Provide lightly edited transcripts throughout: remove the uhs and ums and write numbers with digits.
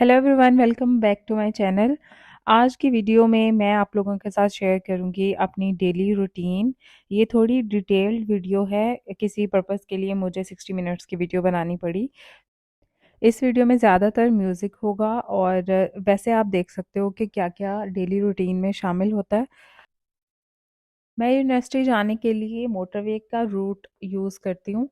Hello everyone, welcome back to my channel. आज की video में मैं आप लोगों के साथ शेयर करूंगी अपनी डेली रूटीन। ये थोड़ी डिटेल्ड वीडियो है, किसी पर्पस के लिए मुझे 60 मिनट्स की वीडियो बनानी पड़ी। इस वीडियो में ज़्यादातर म्यूज़िक होगा और वैसे आप देख सकते हो कि क्या-क्या डेली रूटीन में शामिल होता है। मैं यूनिवर्सिटी जाने के लिए मोटरवे का रूट यूज़ करती हूँ।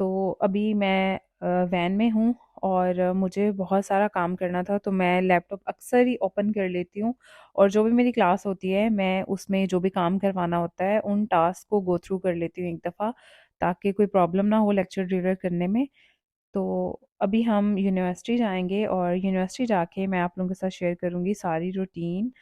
तो अभी मैं वैन में हूँ और मुझे बहुत सारा काम करना था, तो मैं लैपटॉप अक्सर ही ओपन कर लेती हूँ और जो भी मेरी क्लास होती है मैं उसमें जो भी काम करवाना होता है उन टास्क को गो थ्रू कर लेती हूँ एक दफ़ा, ताकि कोई प्रॉब्लम ना हो लेक्चर डिलीवर करने में। तो अभी हम यूनिवर्सिटी जाएंगे और यूनिवर्सिटी जाके मैं आप लोगों के साथ शेयर करूँगी सारी रूटीन।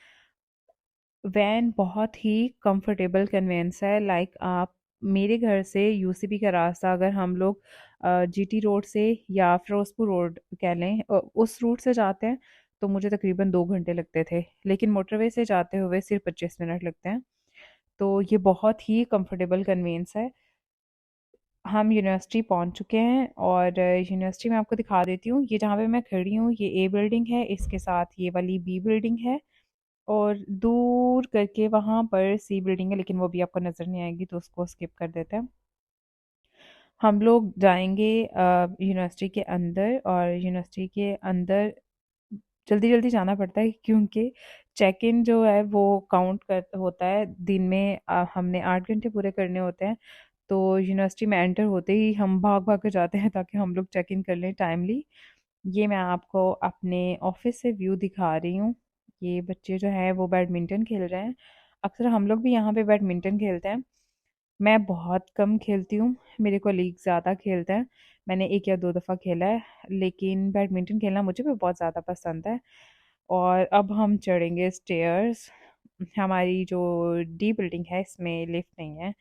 वैन बहुत ही कंफर्टेबल कन्वेंस है। लाइक आप मेरे घर से यूसीबी का रास्ता, अगर हम लोग जीटी रोड से या फिरोजपुर रोड कह लें उस रूट से जाते हैं तो मुझे तकरीबन 2 घंटे लगते थे, लेकिन मोटरवे से जाते हुए सिर्फ 25 मिनट लगते हैं। तो ये बहुत ही कंफर्टेबल कन्वेंस है। हम यूनिवर्सिटी पहुंच चुके हैं और यूनिवर्सिटी में आपको दिखा देती हूँ। ये जहाँ पे मैं खड़ी हूँ ये ए बिल्डिंग है, इसके साथ ये वाली बी बिल्डिंग है और दूर करके वहाँ पर सी बिल्डिंग है, लेकिन वो भी आपको नज़र नहीं आएगी तो उसको स्किप कर देते हैं। हम लोग जाएंगे यूनिवर्सिटी के अंदर और यूनिवर्सिटी के अंदर जल्दी जल्दी जाना पड़ता है क्योंकि चेक इन जो है वो काउंट कर होता है दिन में। हमने 8 घंटे पूरे करने होते हैं। तो यूनिवर्सिटी में एंटर होते ही हम भाग भाग कर जाते हैं ताकि हम लोग चेक इन कर लें टाइमली। ये मैं आपको अपने ऑफिस से व्यू दिखा रही हूँ। ये बच्चे जो हैं वो बैडमिंटन खेल रहे हैं। अक्सर हम लोग भी यहाँ पे बैडमिंटन खेलते हैं। मैं बहुत कम खेलती हूँ, मेरे कोलीग ज़्यादा खेलते हैं। मैंने एक या दो दफ़ा खेला है, लेकिन बैडमिंटन खेलना मुझे भी बहुत ज़्यादा पसंद है। और अब हम चढ़ेंगे स्टेयर्स। हमारी जो डी बिल्डिंग है इसमें लिफ्ट नहीं है,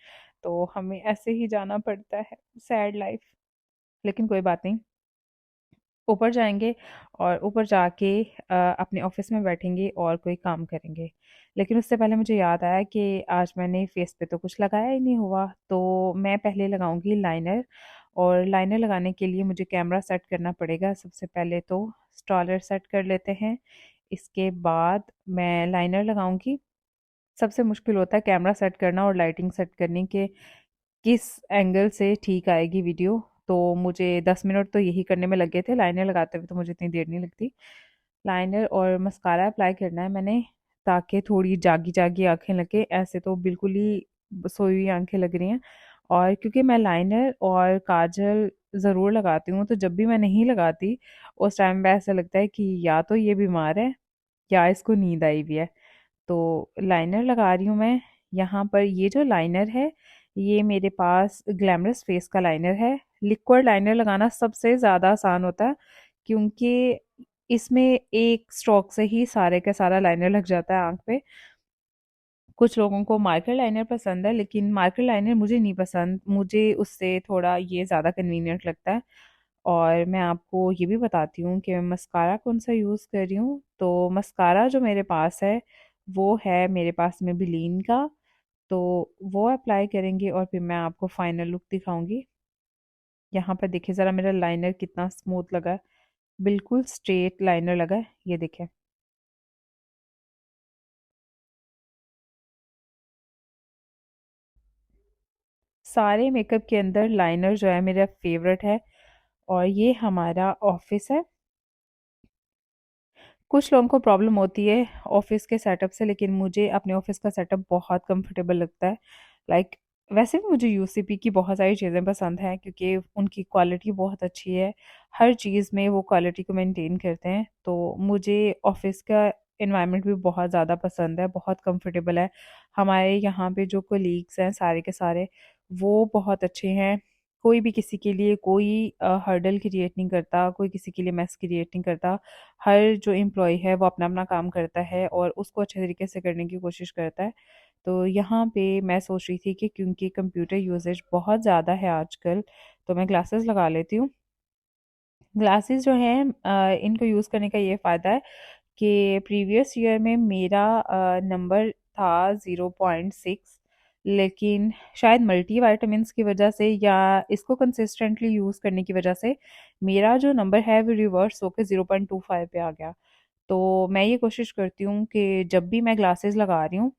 तो हमें ऐसे ही जाना पड़ता है। सैड लाइफ, लेकिन कोई बात नहीं। ऊपर जाएंगे और ऊपर जाके अपने ऑफिस में बैठेंगे और कोई काम करेंगे। लेकिन उससे पहले मुझे याद आया कि आज मैंने फेस पे तो कुछ लगाया ही नहीं हुआ, तो मैं पहले लगाऊंगी लाइनर। और लाइनर लगाने के लिए मुझे कैमरा सेट करना पड़ेगा। सबसे पहले तो स्टॉलर सेट कर लेते हैं, इसके बाद मैं लाइनर लगाऊंगी। सबसे मुश्किल होता है कैमरा सेट करना और लाइटिंग सेट करने के किस एंगल से ठीक आएगी वीडियो। तो मुझे 10 मिनट तो यही करने में लग गए थे, लाइनर लगाते हुए तो मुझे इतनी देर नहीं लगती। लाइनर और मस्कारा अप्लाई करना है मैंने, ताकि थोड़ी जागी जागी आंखें लगे। ऐसे तो बिल्कुल ही सोई हुई आंखें लग रही हैं। और क्योंकि मैं लाइनर और काजल ज़रूर लगाती हूँ, तो जब भी मैं नहीं लगाती उस टाइम में ऐसा लगता है कि या तो ये बीमार है या इसको नींद आई हुई है। तो लाइनर लगा रही हूँ मैं। यहाँ पर ये जो लाइनर है ये मेरे पास ग्लैमरस फेस का लाइनर है। लिक्विड लाइनर लगाना सबसे ज़्यादा आसान होता है क्योंकि इसमें एक स्ट्रोक से ही सारे का सारा लाइनर लग जाता है आंख पे। कुछ लोगों को मार्कर लाइनर पसंद है, लेकिन मार्कर लाइनर मुझे नहीं पसंद, मुझे उससे थोड़ा ये ज़्यादा कन्वीनियंट लगता है। और मैं आपको ये भी बताती हूँ कि मैं मस्कारा कौन सा यूज़ कर रही हूँ। तो मस्कारा जो मेरे पास है वो है मेरे पास मेबेलिन का। तो वो अप्लाई करेंगे और फिर मैं आपको फाइनल लुक दिखाऊंगी। यहाँ पर देखिए ज़रा मेरा लाइनर कितना स्मूथ लगा है, बिल्कुल स्ट्रेट लाइनर लगा है, ये देखें। सारे मेकअप के अंदर लाइनर जो है मेरा फेवरेट है। और ये हमारा ऑफिस है। कुछ लोगों को प्रॉब्लम होती है ऑफिस के सेटअप से, लेकिन मुझे अपने ऑफिस का सेटअप बहुत कंफर्टेबल लगता है। लाइक वैसे भी मुझे यूसीपी की बहुत सारी चीज़ें पसंद हैं क्योंकि उनकी क्वालिटी बहुत अच्छी है। हर चीज़ में वो क्वालिटी को मेंटेन करते हैं। तो मुझे ऑफिस का इन्वायरमेंट भी बहुत ज़्यादा पसंद है, बहुत कंफर्टेबल है। हमारे यहाँ पे जो कोलीग्स हैं सारे के सारे वो बहुत अच्छे हैं। कोई भी किसी के लिए कोई हर्डल क्रिएट नहीं करता, कोई किसी के लिए मैस क्रिएट नहीं करता। हर जो एम्प्लॉय है वो अपना अपना काम करता है और उसको अच्छे तरीके से करने की कोशिश करता है। तो यहाँ पे मैं सोच रही थी कि क्योंकि कंप्यूटर यूसेज बहुत ज़्यादा है आजकल, तो मैं ग्लासेस लगा लेती हूँ। ग्लासेस जो हैं इनको यूज़ करने का ये फ़ायदा है कि प्रीवियस ईयर में मेरा नंबर था 0.6, लेकिन शायद मल्टीविटामिन्स की वजह से या इसको कंसिस्टेंटली यूज़ करने की वजह से मेरा जो नंबर है वो रिवर्स होकर 0.25 पे आ गया। तो मैं ये कोशिश करती हूँ कि जब भी मैं ग्लासेस लगा रही हूँ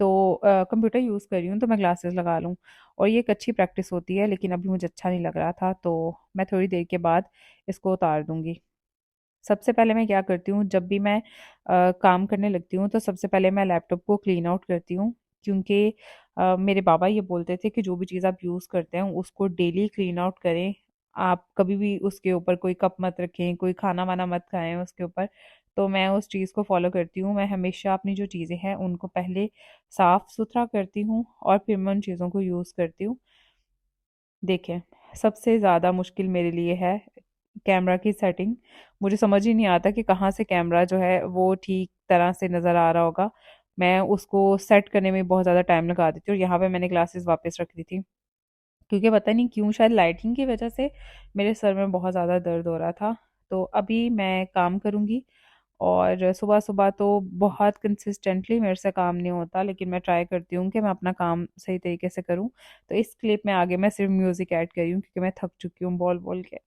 तो कंप्यूटर यूज़ कर रही हूँ तो मैं ग्लासेस लगा लूँ, और ये एक अच्छी प्रैक्टिस होती है। लेकिन अभी मुझे अच्छा नहीं लग रहा था तो मैं थोड़ी देर के बाद इसको उतार दूँगी। सबसे पहले मैं क्या करती हूँ, जब भी मैं काम करने लगती हूँ तो सबसे पहले मैं लैपटॉप को क्लीन आउट करती हूँ, क्योंकि मेरे बाबा ये बोलते थे कि जो भी चीज़ आप यूज़ करते हैं उसको डेली क्लीन आउट करें। आप कभी भी उसके ऊपर कोई कप मत रखें, कोई खाना वाना मत खाएं उसके ऊपर। तो मैं उस चीज़ को फॉलो करती हूँ। मैं हमेशा अपनी जो चीज़ें हैं उनको पहले साफ़ सुथरा करती हूँ और फिर मैं उन चीज़ों को यूज़ करती हूँ। देखें, सबसे ज़्यादा मुश्किल मेरे लिए है कैमरा की सेटिंग। मुझे समझ ही नहीं आता कि कहाँ से कैमरा जो है वो ठीक तरह से नज़र आ रहा होगा। मैं उसको सेट करने में बहुत ज़्यादा टाइम लगा देती हूँ, और यहाँ पे मैंने ग्लासेस वापस रख दी थी, क्योंकि पता नहीं क्यों शायद लाइटिंग की वजह से मेरे सर में बहुत ज़्यादा दर्द हो रहा था। तो अभी मैं काम करूँगी, और सुबह-सुबह तो बहुत कंसिस्टेंटली मेरे से काम नहीं होता, लेकिन मैं ट्राई करती हूँ कि मैं अपना काम सही तरीके से करूँ। तो इस क्लिप में आगे मैं सिर्फ म्यूज़िक ऐड कर रही हूँ क्योंकि मैं थक चुकी हूँ बोल-बोल के।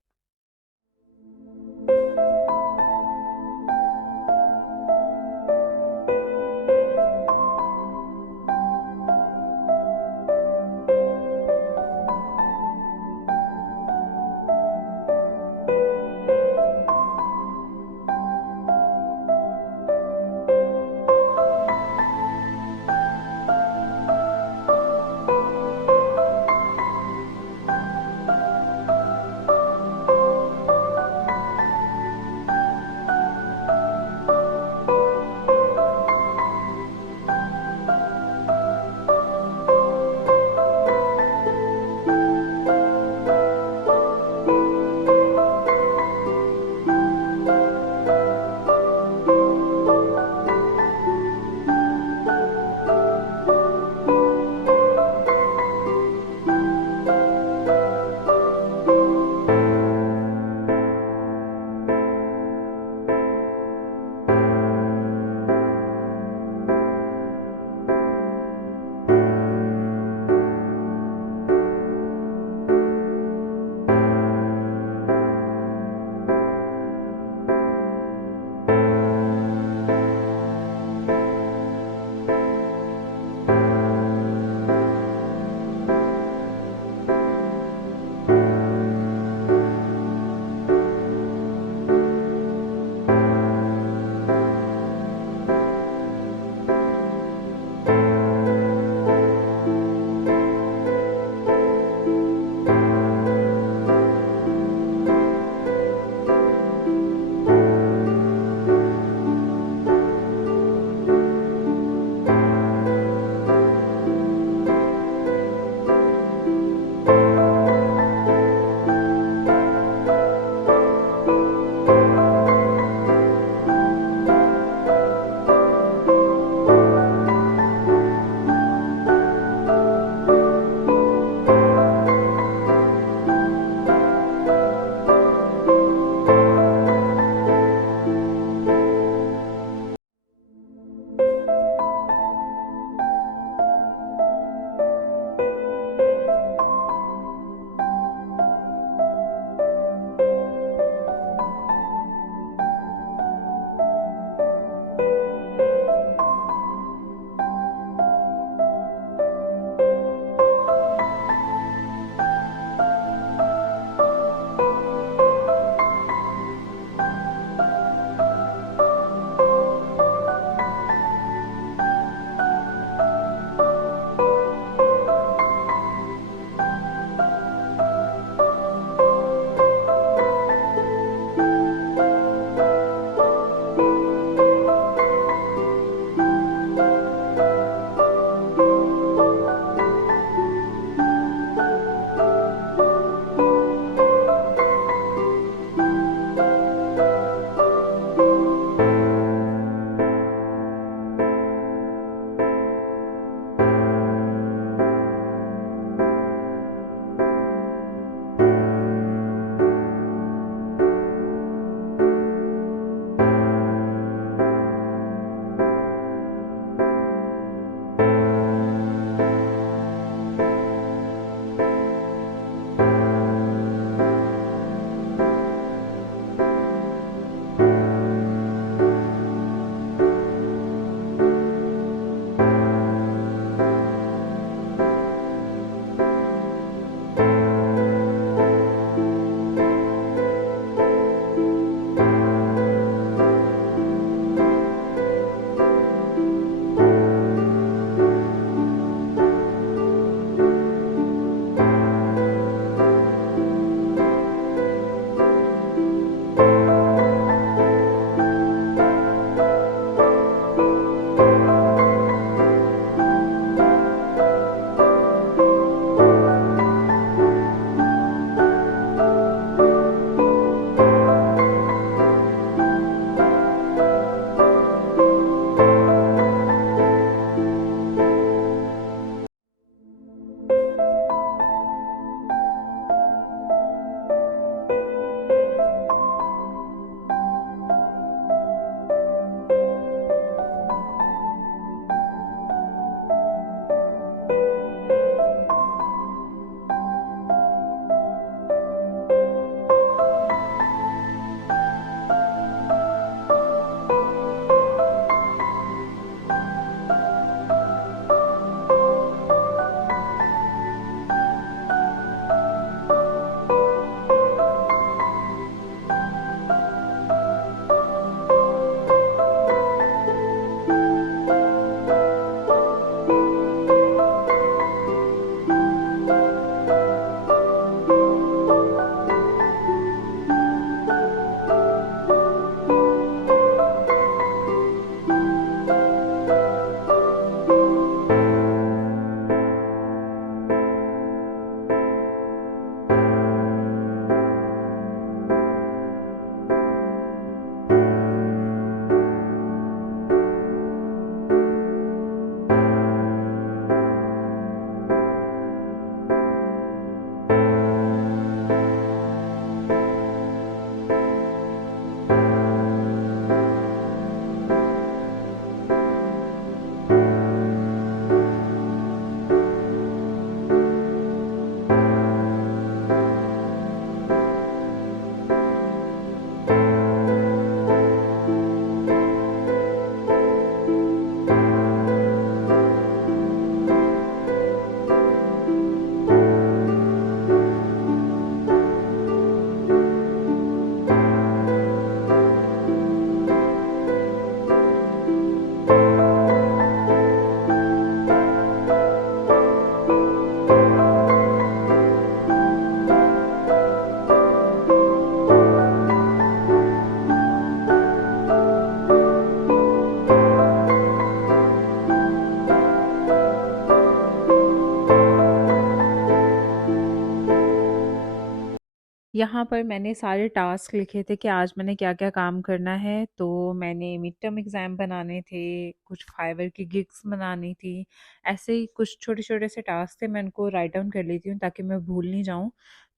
यहाँ पर मैंने सारे टास्क लिखे थे कि आज मैंने क्या-क्या काम करना है, तो मैंने मिड टर्म एग्ज़ाम बनाने थे, कुछ फाइवर की गिग्स बनानी थी, ऐसे ही कुछ छोटे-छोटे से टास्क थे, मैं उनको राइट डाउन कर लेती हूँ ताकि मैं भूल नहीं जाऊँ।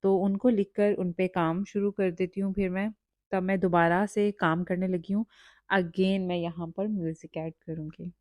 तो उनको लिख कर उन पे काम शुरू कर देती हूँ फिर मैं, तब मैं दोबारा से काम करने लगी हूँ। अगेन मैं यहाँ पर म्यूज़िक ऐड करूँगी।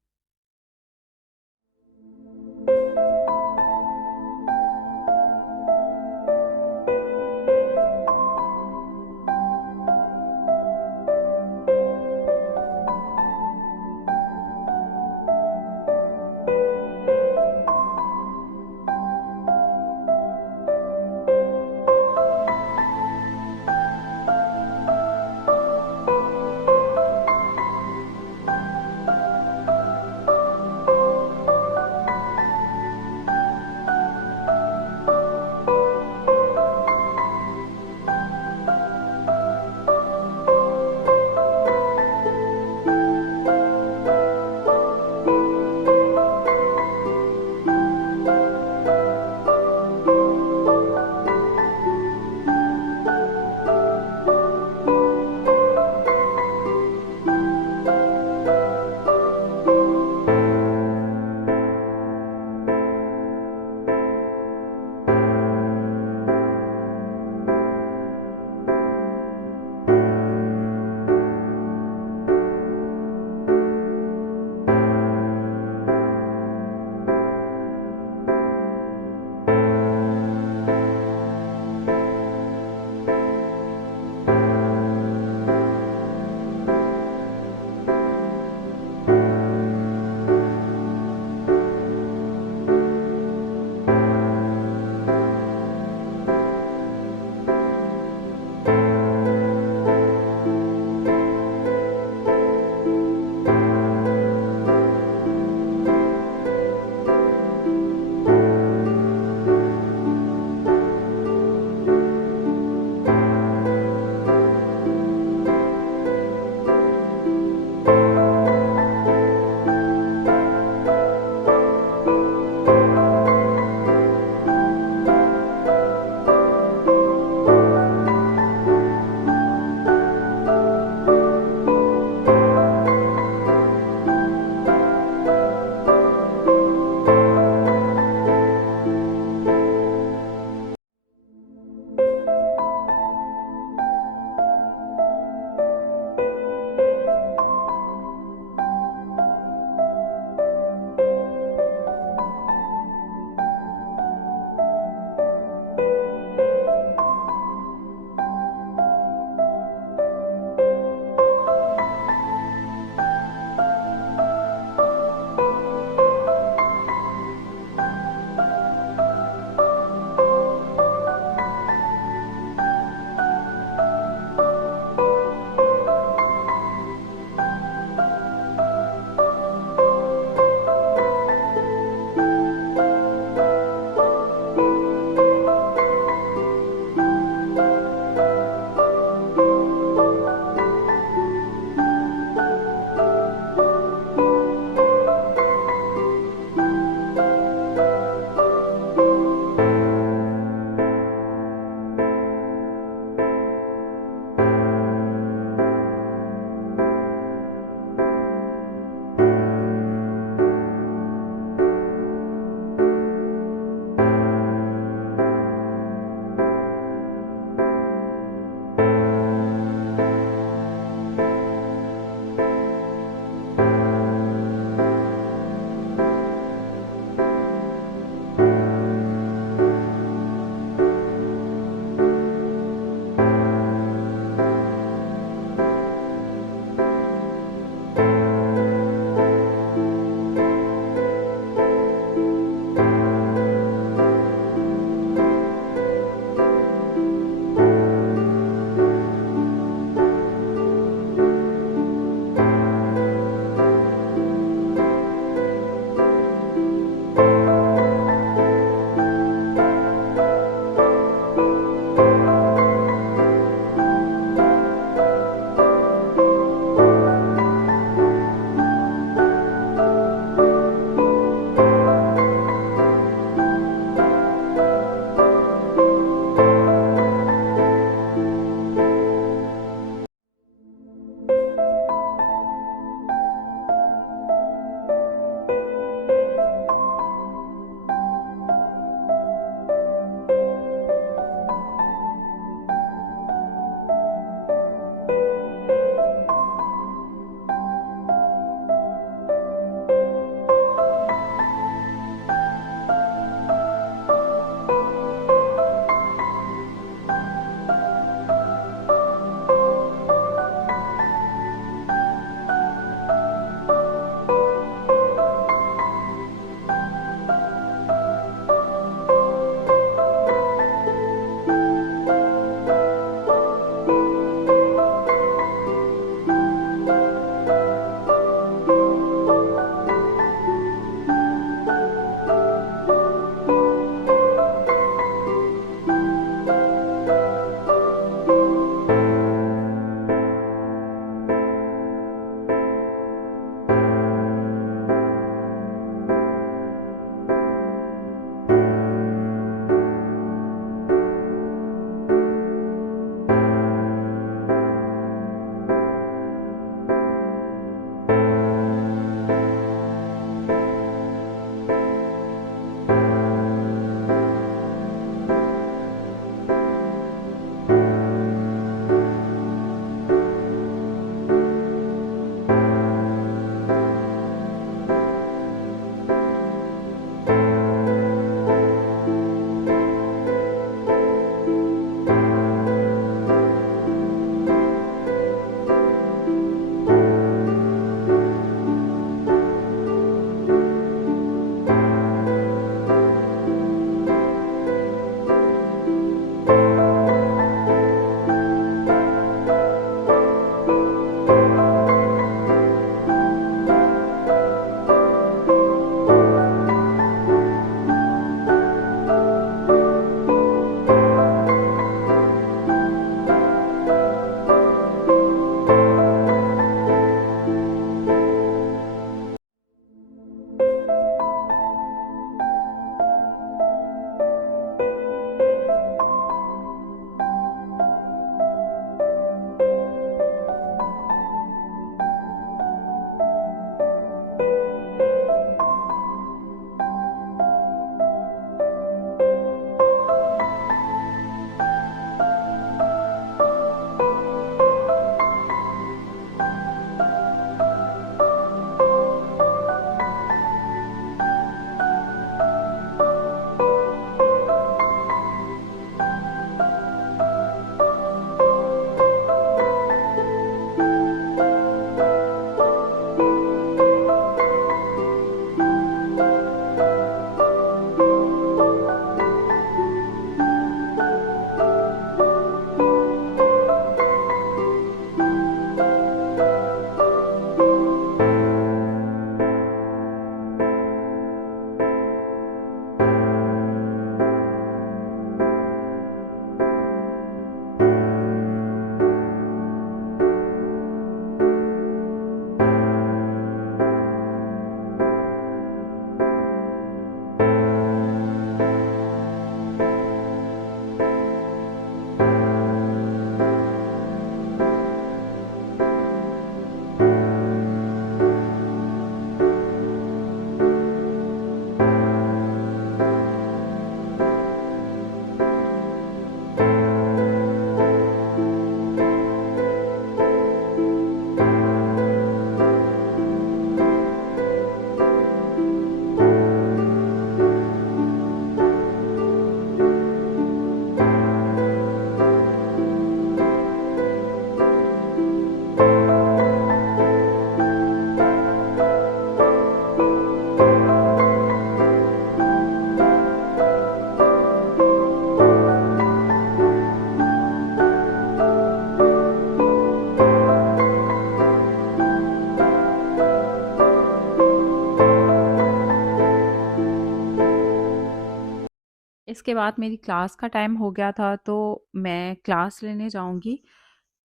इसके बाद मेरी क्लास का टाइम हो गया था, तो मैं क्लास लेने जाऊंगी।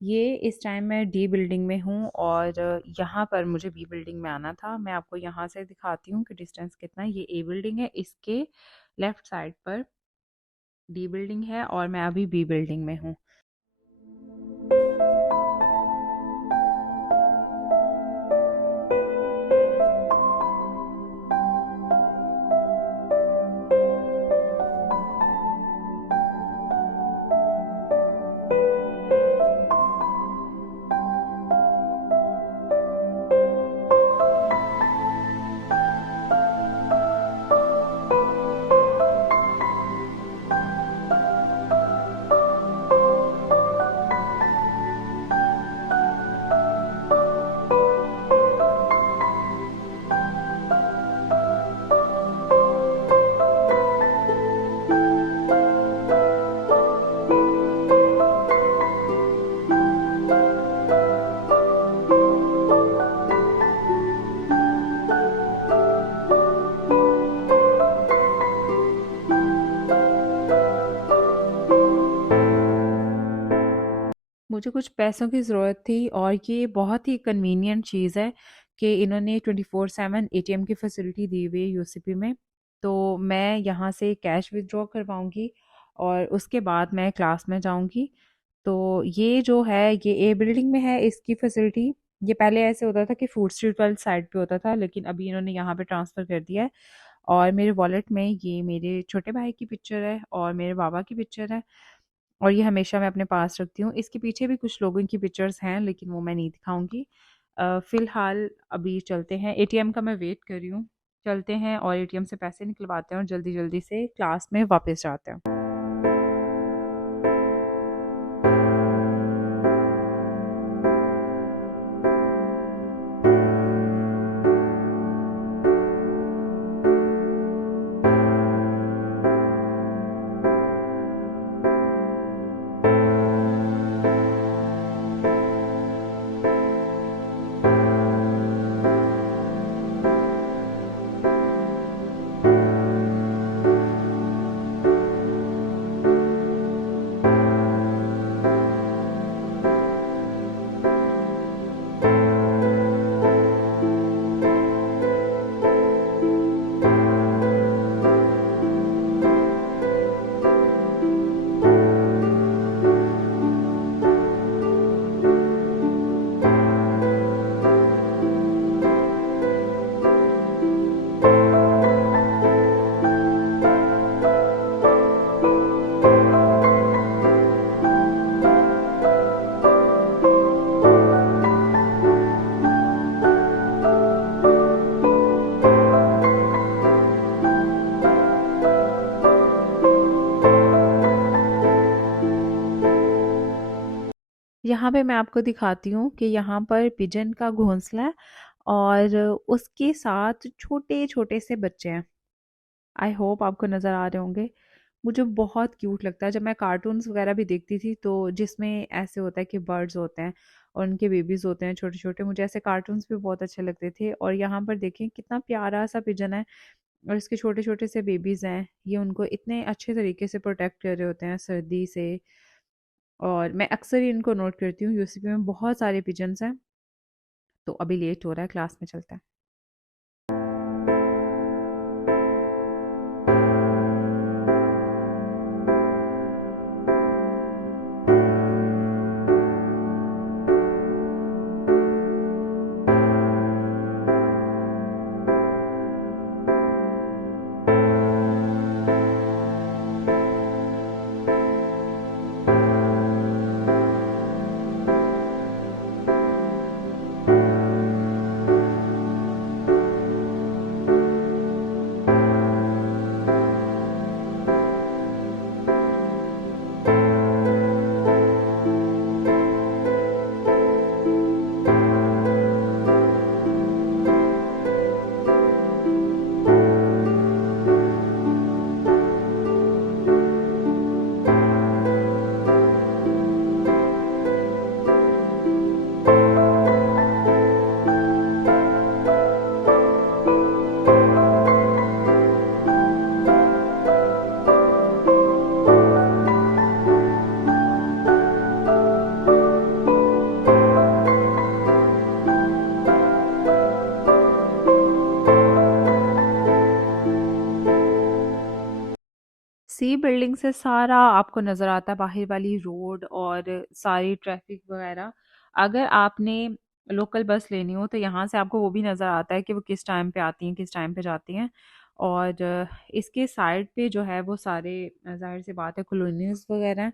ये इस टाइम मैं डी बिल्डिंग में हूँ और यहाँ पर मुझे बी बिल्डिंग में आना था। मैं आपको यहाँ से दिखाती हूँ कि डिस्टेंस कितना है। ये ए बिल्डिंग है, इसके लेफ्ट साइड पर डी बिल्डिंग है और मैं अभी बी बिल्डिंग में हूँ। मुझे कुछ पैसों की ज़रूरत थी और ये बहुत ही कन्वीनियंट चीज़ है कि इन्होंने 24/7 एटीएम की फैसिलिटी दी हुई है यूसीपी में। तो मैं यहाँ से कैश विथड्रॉ करवाऊँगी और उसके बाद मैं क्लास में जाऊँगी। तो ये जो है ये ए बिल्डिंग में है इसकी फैसिलिटी। ये पहले ऐसे होता था कि फूड स्ट्रीट वाली साइड पे होता था, लेकिन अभी इन्होंने यहाँ पे ट्रांसफ़र कर दिया है। और मेरे वॉलेट में ये मेरे छोटे भाई की पिक्चर है और मेरे बाबा की पिक्चर है और ये हमेशा मैं अपने पास रखती हूँ। इसके पीछे भी कुछ लोगों की पिक्चर्स हैं, लेकिन वो मैं नहीं दिखाऊंगी। फ़िलहाल अभी चलते हैं, एटीएम का मैं वेट कर रही हूँ। चलते हैं और एटीएम से पैसे निकलवाते हैं और जल्दी जल्दी से क्लास में वापस जाते हैं। यहाँ पे मैं आपको दिखाती हूँ कि यहाँ पर पिजन का घोंसला है और उसके साथ छोटे छोटे से बच्चे हैं। आई होप आपको नज़र आ रहे होंगे। मुझे बहुत क्यूट लगता है जब मैं कार्टून्स वगैरह भी देखती थी, तो जिसमें ऐसे होता है कि बर्ड्स होते हैं और उनके बेबीज़ होते हैं छोटे छोटे। मुझे ऐसे कार्टून्स भी बहुत अच्छे लगते थे और यहाँ पर देखें कितना प्यारा सा पिजन है और इसके छोटे छोटे से बेबीज़ हैं। ये उनको इतने अच्छे तरीके से प्रोटेक्ट कर रहे होते हैं सर्दी से। और मैं अक्सर ही इनको नोट करती हूँ। यूसीपी में बहुत सारे पिजन्स हैं। तो अभी लेट हो रहा है, क्लास में चलता है। 3 बिल्डिंग से सारा आपको नज़र आता है, बाहर वाली रोड और सारी ट्रैफिक वगैरह। अगर आपने लोकल बस लेनी हो तो यहाँ से आपको वो भी नज़र आता है कि वो किस टाइम पे आती हैं, किस टाइम पे जाती हैं। और इसके साइड पे जो है वो सारे ज़ाहिर सी बात है कॉलोनीज़ वगैरह हैं।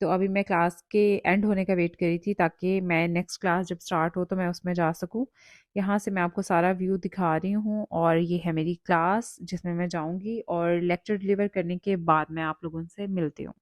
तो अभी मैं क्लास के एंड होने का वेट करी थी ताकि मैं नेक्स्ट क्लास जब स्टार्ट हो तो मैं उसमें जा सकूं। यहाँ से मैं आपको सारा व्यू दिखा रही हूँ और ये है मेरी क्लास जिसमें मैं जाऊँगी और लेक्चर डिलीवर करने के बाद मैं आप लोगों से मिलती हूँ।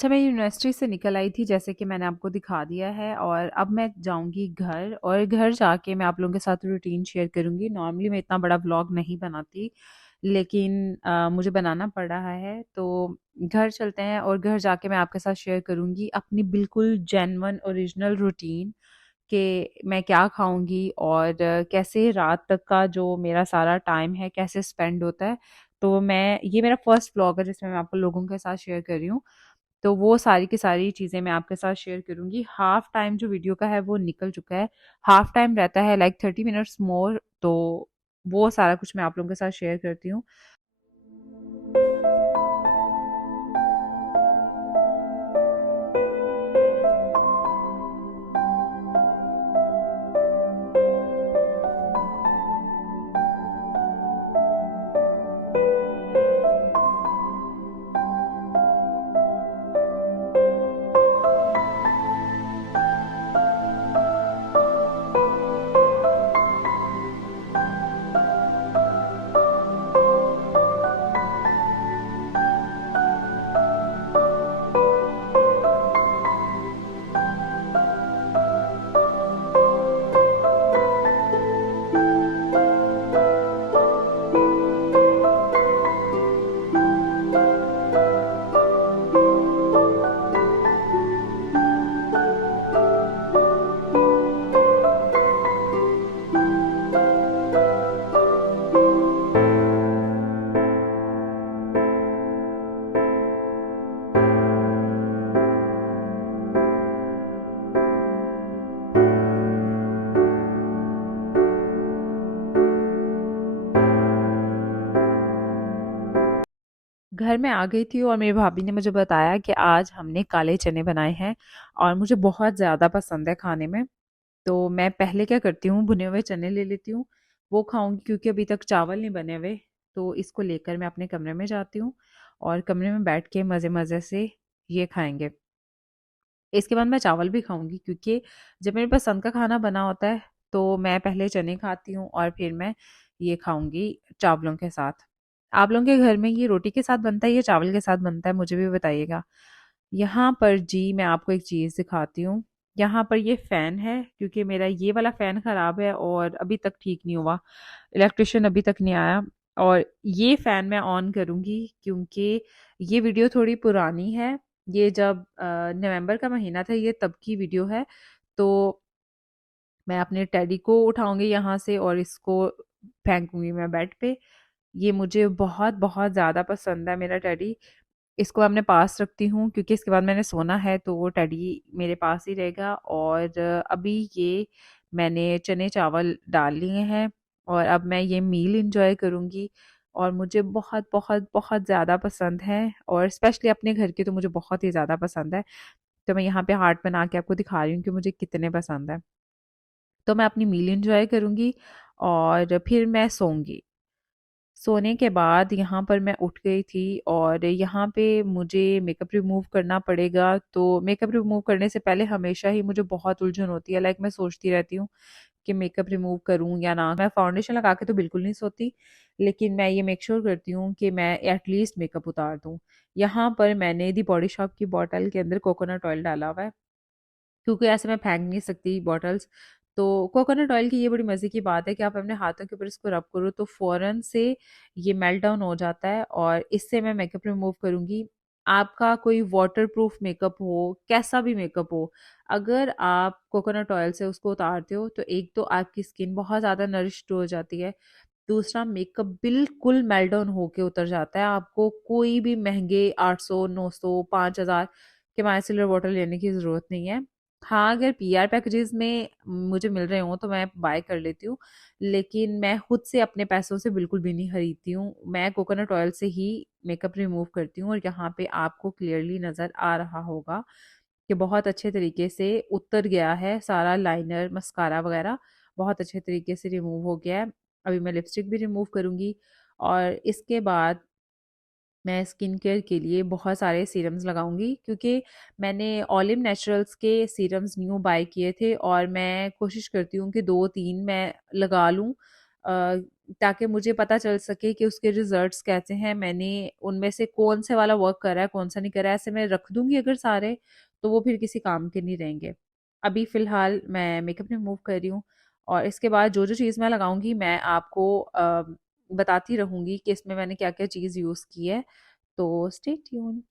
अच्छा, मैं यूनिवर्सिटी से निकल आई थी जैसे कि मैंने आपको दिखा दिया है, और अब मैं जाऊंगी घर, और घर जाके मैं आप लोगों के साथ रूटीन शेयर करूंगी। नॉर्मली मैं इतना बड़ा व्लॉग नहीं बनाती, लेकिन मुझे बनाना पड़ रहा है, तो घर चलते हैं और घर जाके मैं आपके साथ शेयर करूंगी अपनी बिल्कुल जेन्युइन ओरिजिनल रूटीन कि मैं क्या खाऊंगी और कैसे रात तक का जो मेरा सारा टाइम है कैसे स्पेंड होता है। तो मैं, ये मेरा फर्स्ट व्लॉग है जिसमें मैं आपको लोगों के साथ शेयर कर रही हूँ, तो वो सारी की सारी चीज़ें मैं आपके साथ शेयर करूँगी। हाफ टाइम जो वीडियो का है वो निकल चुका है, हाफ टाइम रहता है लाइक 30 मिनट्स मोर, तो वो सारा कुछ मैं आप लोगों के साथ शेयर करती हूँ। घर में आ गई थी और मेरी भाभी ने मुझे बताया कि आज हमने काले चने बनाए हैं, और मुझे बहुत ज़्यादा पसंद है खाने में। तो मैं पहले क्या करती हूँ, भुने हुए चने ले लेती हूँ, वो खाऊंगी क्योंकि अभी तक चावल नहीं बने हुए। तो इसको लेकर मैं अपने कमरे में जाती हूँ, और कमरे में बैठ के मज़े मज़े से ये खाएंगे। इसके बाद मैं चावल भी खाऊंगी, क्योंकि जब मेरे पसंद का खाना बना होता है तो मैं पहले चने खाती हूँ और फिर मैं ये खाऊंगी चावलों के साथ। आप लोगों के घर में ये रोटी के साथ बनता है या चावल के साथ बनता है, मुझे भी बताइएगा। यहाँ पर जी मैं आपको एक चीज़ दिखाती हूँ। यहाँ पर ये फ़ैन है, क्योंकि मेरा ये वाला फ़ैन ख़राब है और अभी तक ठीक नहीं हुआ, इलेक्ट्रिशियन अभी तक नहीं आया। और ये फ़ैन मैं ऑन करूँगी क्योंकि ये वीडियो थोड़ी पुरानी है। ये जब नवंबर का महीना था, ये तब की वीडियो है। तो मैं अपने टेडी को उठाऊंगी यहाँ से और इसको फेंकूंगी मैं बेड पे। ये मुझे बहुत बहुत ज़्यादा पसंद है मेरा टेडी। इसको मैं अपने पास रखती हूँ क्योंकि इसके बाद मैंने सोना है, तो वो टेडी मेरे पास ही रहेगा। और अभी ये मैंने चने चावल डाल लिए हैं, और अब मैं ये मील इंजॉय करूँगी। और मुझे बहुत बहुत बहुत ज़्यादा पसंद है, और स्पेशली अपने घर की तो मुझे बहुत ही ज़्यादा पसंद है। तो मैं यहाँ पे हार्ट बना के आपको दिखा रही हूँ कि मुझे कितने पसंद है। तो मैं अपनी मील इंजॉय करूँगी और फिर मैं सोऊंगी। सोने के बाद यहाँ पर मैं उठ गई थी, और यहाँ पे मुझे मेकअप रिमूव करना पड़ेगा। तो मेकअप रिमूव करने से पहले हमेशा ही मुझे बहुत उलझन होती है, लाइक मैं सोचती रहती हूँ कि मेकअप रिमूव करूँ या ना। मैं फाउंडेशन लगा के तो बिल्कुल नहीं सोती, लेकिन मैं ये मेक श्योर करती हूँ कि मैं एटलीस्ट मेकअप उतार दूँ। यहाँ पर मैंने दी बॉडी शॉप की बॉटल के अंदर कोकोनट ऑयल डाला हुआ है, क्योंकि ऐसे मैं फेंक नहीं सकती बॉटल्स। तो कोकोनट ऑयल की ये बड़ी मज़े की बात है कि आप अपने हाथों के ऊपर इसको रब करो तो फ़ौरन से ये मेल्ट डाउन हो जाता है, और इससे मैं मेकअप रिमूव करूँगी। आपका कोई वाटर प्रूफ मेकअप हो, कैसा भी मेकअप हो, अगर आप कोकोनट ऑयल से उसको उतारते हो तो एक तो आपकी स्किन बहुत ज़्यादा नरिश्ड हो जाती है, दूसरा मेकअप बिल्कुल मेल्ट डाउन होके उतर जाता है। आपको कोई भी महंगे 800 900 5000 के माइसिलर वाटर लेने की ज़रूरत नहीं है। हाँ, अगर पीआर पैकेजेस में मुझे मिल रहे हों तो मैं बाय कर लेती हूँ, लेकिन मैं खुद से अपने पैसों से बिल्कुल भी नहीं खरीदती हूँ। मैं कोकोनट ऑयल से ही मेकअप रिमूव करती हूँ, और यहाँ पे आपको क्लियरली नज़र आ रहा होगा कि बहुत अच्छे तरीके से उतर गया है सारा लाइनर मस्कारा वगैरह, बहुत अच्छे तरीके से रिमूव हो गया है। अभी मैं लिपस्टिक भी रिमूव करूँगी, और इसके बाद मैं स्किन केयर के लिए बहुत सारे सीरम्स लगाऊंगी, क्योंकि मैंने ऑलिव नेचुरल्स के सीरम्स न्यू बाय किए थे, और मैं कोशिश करती हूँ कि 2 3 मैं लगा लूँ ताकि मुझे पता चल सके कि उसके रिजल्ट्स कैसे हैं, मैंने उनमें से कौन से वाला वर्क कर रहा है कौन सा नहीं कर रहा है। ऐसे मैं रख दूंगी अगर सारे, तो वो फिर किसी काम के नहीं रहेंगे। अभी फ़िलहाल मैं मेकअप रिमूव कर रही हूँ, और इसके बाद जो जो चीज़ मैं लगाऊंगी मैं आपको बताती रहूंगी कि इसमें मैंने क्या क्या चीज़ यूज़ की है। तो स्टे ट्यून्ड।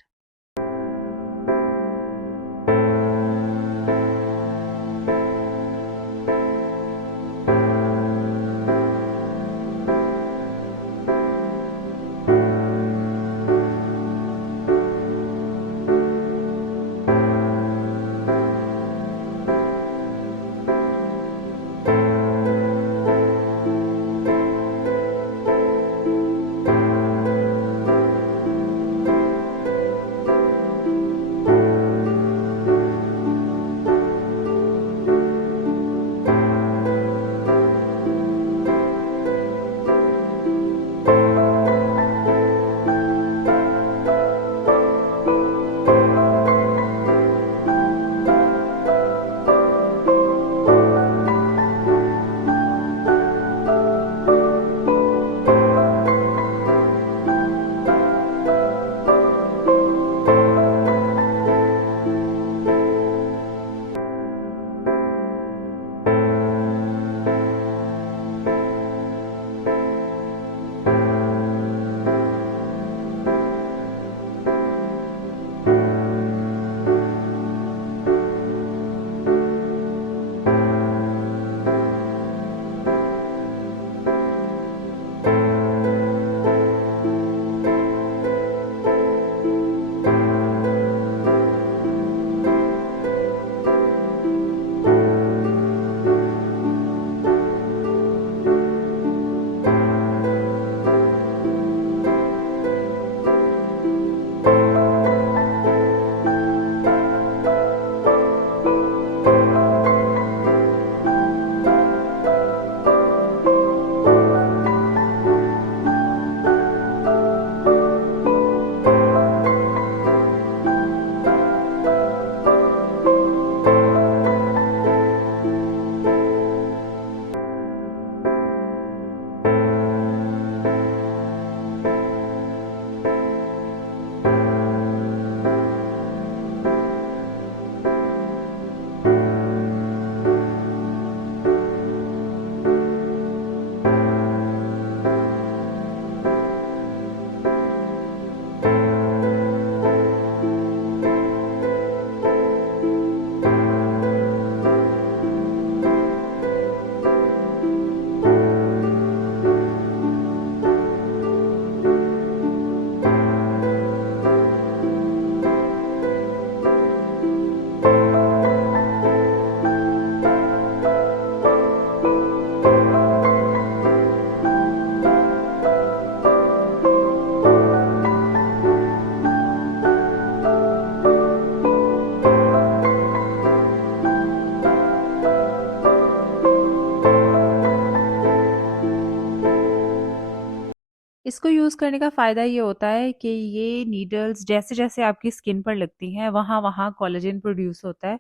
इसको यूज़ करने का फ़ायदा ये होता है कि ये नीडल्स जैसे जैसे आपकी स्किन पर लगती हैं वहाँ वहाँ कोलेजन प्रोड्यूस होता है।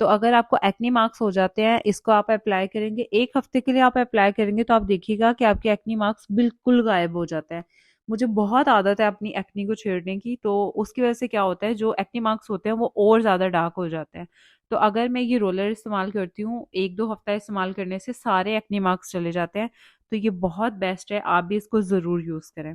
तो अगर आपको एक्ने मार्क्स हो जाते हैं, इसको आप अप्लाई करेंगे, 1 हफ्ते के लिए आप अप्लाई करेंगे, तो आप देखिएगा कि आपके एक्ने मार्क्स बिल्कुल गायब हो जाते हैं। मुझे बहुत आदत है अपनी एक्ने को छेड़ने की, तो उसकी वजह से क्या होता है, जो एक्ने मार्क्स होते हैं वो और ज़्यादा डार्क हो जाते हैं। तो अगर मैं ये रोलर इस्तेमाल करती हूँ, 1-2 हफ्ता इस्तेमाल करने से सारे एक्ने मार्क्स चले जाते हैं। तो ये बहुत बेस्ट है, आप भी इसको ज़रूर यूज़ करें।